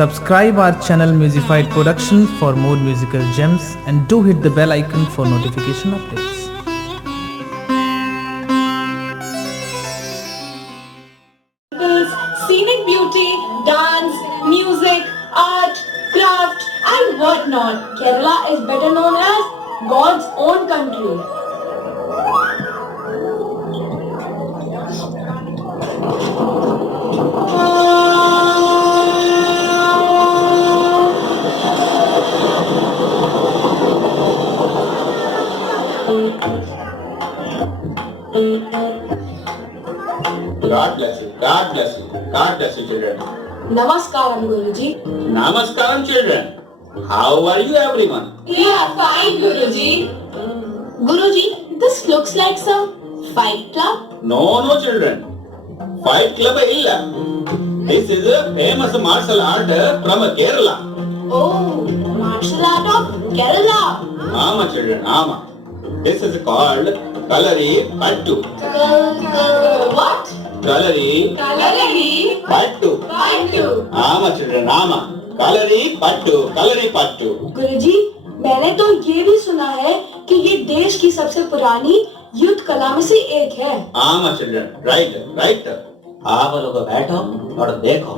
Subscribe our channel Musified Production for more musical gems and do hit the bell icon for notification updates. Scenic beauty, dance, music, art, craft, and whatnot. Kerala is better known as God's own country. God bless you. God bless you. God bless you, children. Namaskaram, Guruji. Namaskaram, children. How are you, everyone? We are fine, Guruji. Guruji, this looks like some fight club. No, children. Fight club illa. This is a famous martial art from Kerala. Oh, martial art of Kerala. Ama, children. Ama. This is called KALARIPATTu. What? KALARIPATtu. Ama, children. Ama. KALARIPATTu. गुरुजी, मैंने तो ये भी सुना है कि ये देश की सबसे पुरानी युद्ध कला में से एक है। Ama, children. Right. आप लोग बैठो और देखो